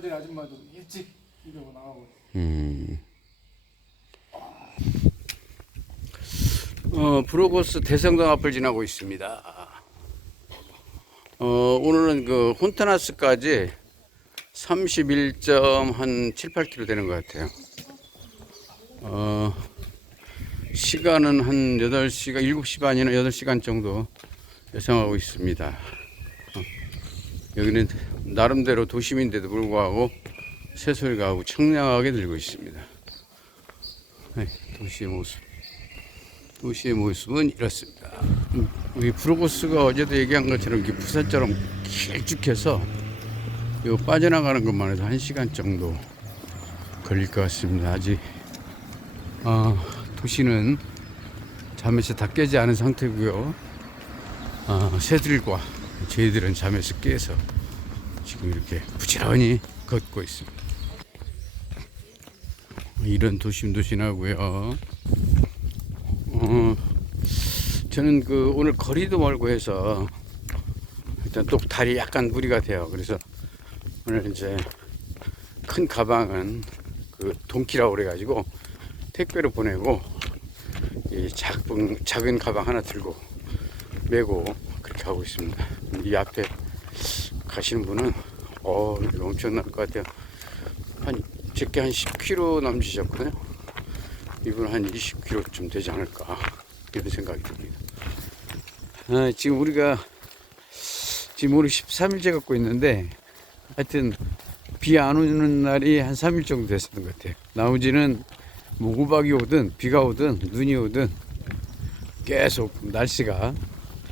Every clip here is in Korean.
될 아줌마도 일찍 이러고 나가고 음. 어, 브로고스 대성당 앞을 지나고 있습니다. 어, 오늘은 그 혼타나스까지 31.한 7, 8km 되는 것 같아요. 어, 시간은 한 8시간, 7시 반이나 8시간 정도 예상하고 있습니다. 어, 여기는 나름대로 도심인데도 불구하고 새소리가 하고 청량하게 들고 있습니다. 네, 도시의 모습. 도시의 모습은 이렇습니다. 음, 우리 브로고스가 어제도 얘기한 것처럼 이렇게 부산처럼 길쭉해서 이거 빠져나가는 것만 해도 한 시간 정도 걸릴 것 같습니다. 아직 아, 도시는 잠에서 다 깨지 않은 상태고요. 아, 새들과 저희들은 잠에서 깨서 지금 이렇게 부지런히 걷고 있습니다. 이런 도심도 지나고요. 어, 저는 그 오늘 거리도 멀고 해서 일단 또 다리 약간 무리가 돼요. 그래서 오늘 이제 큰 가방은 그 동키라고 그래가지고 택배로 보내고 이 작은 작은 가방 하나 들고 메고 그렇게 하고 있습니다. 이 앞에 가시는 분은 어 이거 엄청날 것 같아요. 한 제게 한 10kg 남지셨거든요. 이분 한 20kg쯤 되지 않을까 이런 생각이 듭니다. 아, 지금 우리가 지금 우리 13일째 갖고 있는데 하여튼 비 안 오는 날이 한 3일 정도 됐었던 것 같아요. 나머지는 뭐 우박이 오든 비가 오든 눈이 오든 계속 날씨가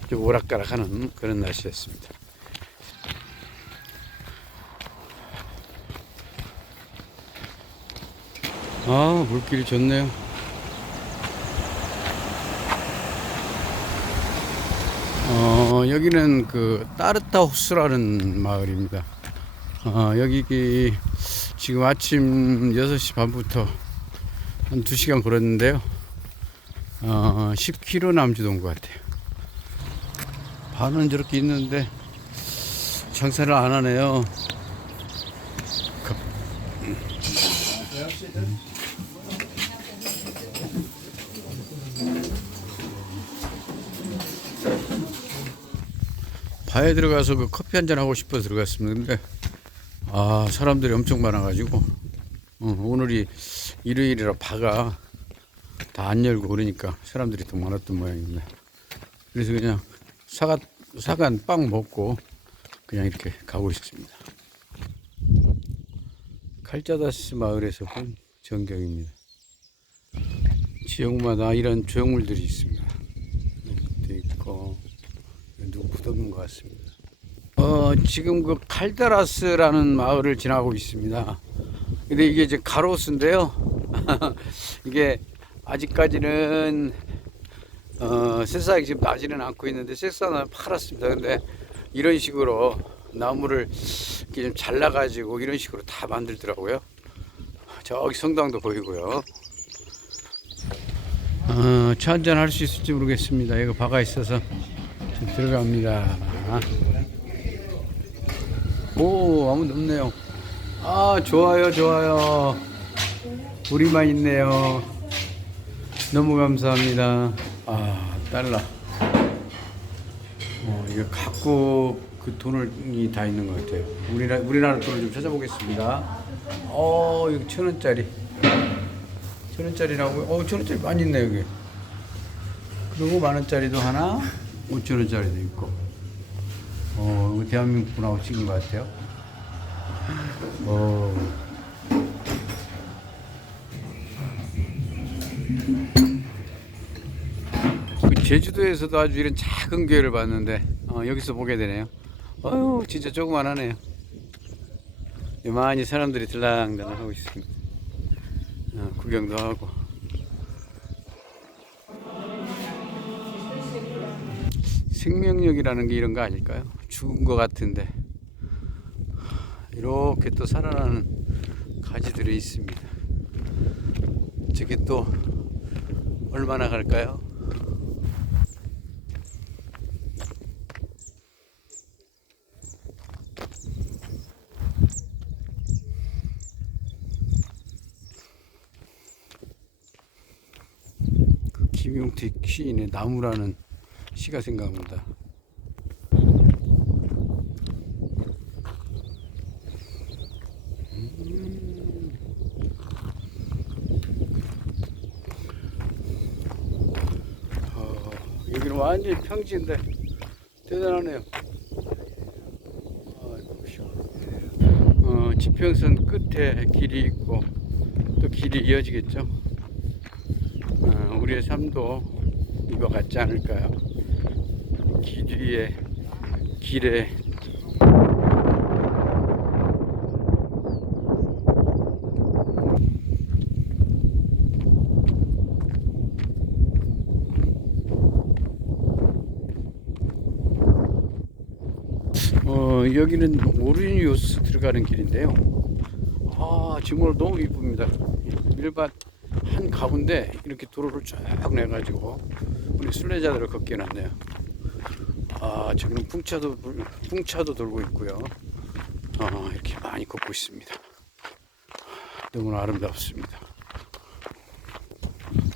좀 오락가락하는 그런 날씨였습니다. 아 물길이 좋네요. 어, 여기는 그 따르타 호스라는 마을입니다. 어, 여기 그 지금 아침 6시 반부터 한 2시간 걸었는데요. 어, 10km 남짓 온 것 같아요. 반은 저렇게 있는데 장사를 안 하네요. 바에 들어가서 그 커피 한 잔 하고 싶어 서 들어갔습니다. 근데 아 사람들이 엄청 많아가지고 어, 오늘이 일요일이라 바가 다 안 열고 그러니까 사람들이 더 많았던 모양입니다. 그래서 그냥 사과 사간 빵 먹고 그냥 이렇게 가고 있습니다. 칼자다스 마을에서 본 전경입니다. 지역마다 이런 조형물들이 있습니다. 이것도 있고 누구 묻어놓은 것 같습니다. 어, 지금 그 칼다라스라는 마을을 지나고 있습니다. 근데 이게 이제 가로수인데요. 이게 아직까지는 어, 새싹이 지금 나지는 않고 있는데 새싹은 팔았습니다. 근데 이런 식으로 나무를 이렇게 좀 잘라가지고 이런 식으로 다 만들더라고요. 저기 성당도 보이고요. 어, 차 한잔 할 수 있을지 모르겠습니다. 이거 바가 있어서 좀 들어갑니다. 오, 아무도 없네요. 아, 좋아요, 좋아요. 우리만 있네요. 너무 감사합니다. 아, 달러. 어, 이거 갖고 그 돈이 다 있는 것 같아요. 우리나라, 우리나라 돈을 좀 찾아보겠습니다. 어, 여기 천 원짜리. 천 원짜리라고요? 어, 천 원짜리 많이 있네, 여기. 그리고 만 원짜리도 하나, 오천 원짜리도 있고. 어, 대한민국 분하고 찍은 것 같아요. 어. 그 제주도에서도 아주 이런 작은 교회를 봤는데 어, 여기서 보게 되네요. 어휴, 진짜 조그만하네요. 많이 사람들이 들락날락 하고 있습니다. 어, 구경도 하고. 생명력이라는 게 이런 거 아닐까요? 죽은 것 같은데 이렇게 또 살아나는 가지들이 있습니다. 저게 또 얼마나 갈까요? 김용택 시인의 나무라는 시가 생각납니다. 음. 어, 여기는 완전히 평지인데 대단하네요. 시원해. 어, 지평선 끝에 길이 있고 또 길이 이어지겠죠. 어, 우리의 삶도 이거 같지 않을까요? 길 위에 길에 어, 여기는 오르니우스 들어가는 길인데요. 아, 정말 너무 이쁩니다. 밀밭 한 가운데 이렇게 도로를 쭉 내가지고 우리 순례자들을 걷게 해놨네요. 아, 저기는 풍차도, 불- 풍차도 돌고 있고요. 아, 이렇게 많이 걷고 있습니다. 너무나 아름답습니다.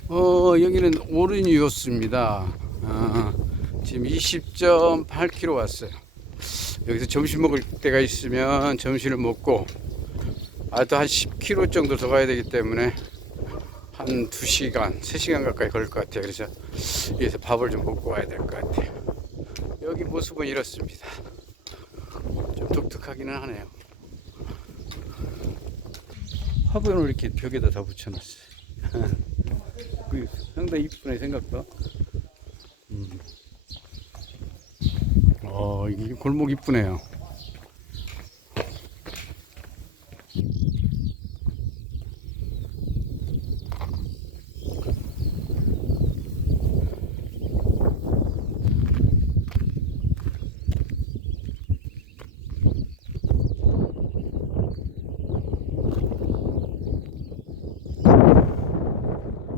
어, 여기는 오르니우스입니다. 아, 지금 20.8km 왔어요. 여기서 점심 먹을 때가 있으면 점심을 먹고 아또 한 10km 정도 더 가야 되기 때문에 한 2시간, 3시간 가까이 걸릴 것 같아요. 그래서 여기서 밥을 좀 먹고 와야 될 것 같아요. 여기 모습은 이렇습니다. 좀 독특하기는 하네요. 화분을 이렇게 벽에다 다 붙여놨어요. 그 상당히 이쁘네 생각보다. 음. 어, 이 골목 이쁘네요.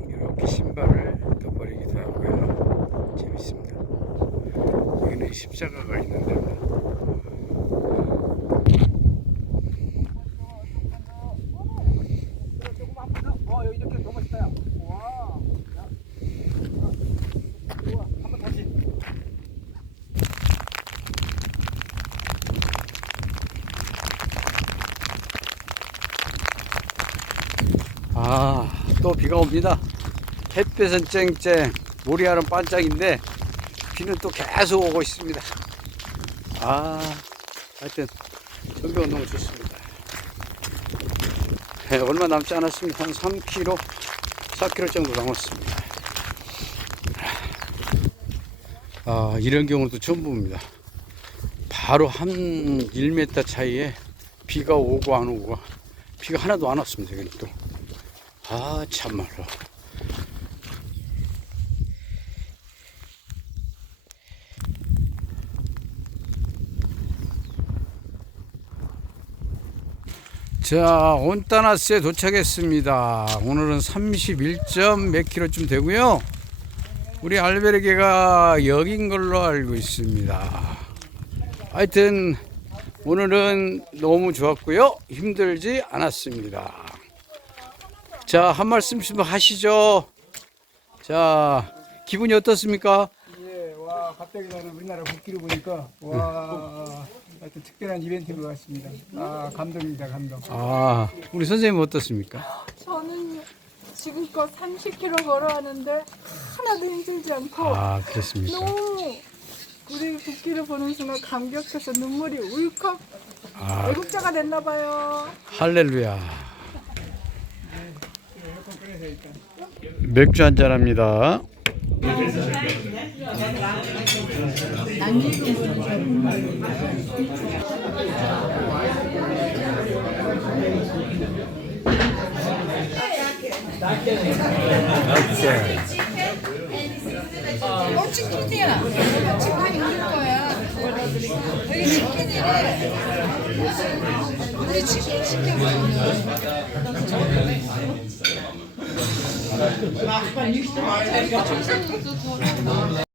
이렇게 신발을 덮어버리기도 하고요. 재밌습니다. 여기는 십자가가 있는 데입니다. 와 여기 이렇게 너무 멋있다. 야. 와. 야. 좋아. 한번 다시. 아, 또 비가 옵니다. 햇볕은 쨍쨍, 모리알은 반짝인데, 비는 또 계속 오고 있습니다. 아, 하여튼, 전병 너무 좋습니다. 네, 얼마 남지 않았습니다. 한 3km, 4km 정도 남았습니다. 아, 이런 경우도 처음 봅니다. 바로 한 1m 차이에 비가 오고 안 오고, 비가 하나도 안 왔습니다. 여기는 또. 아 참말로. 자 온따나스에 도착했습니다. 오늘은 31점 몇 킬로쯤 되고요. 우리 알베르게가 여긴 걸로 알고 있습니다. 하여튼 오늘은 너무 좋았고요. 힘들지 않았습니다 자, 한 말씀씩 하시죠. 자, 기분이 어떻습니까? 예. 와 갑자기 나는 우리나라 국기를 보니까 와 하여튼 특별한 이벤트인 것 같습니다. 아 감동입니다 감동. 아, 우리 선생님 어떻습니까? 저는 지금껏 30km 걸어왔는데 하나도 힘들지 않고 아, 그렇습니까? 너무 우리 국기를 보는 순간 감격해서 눈물이 울컥 아, 애국자가 됐나 봐요. 할렐루야. 맥주 한잔 합니다. 어, 우리. 우리 치킨 시켜먹 어.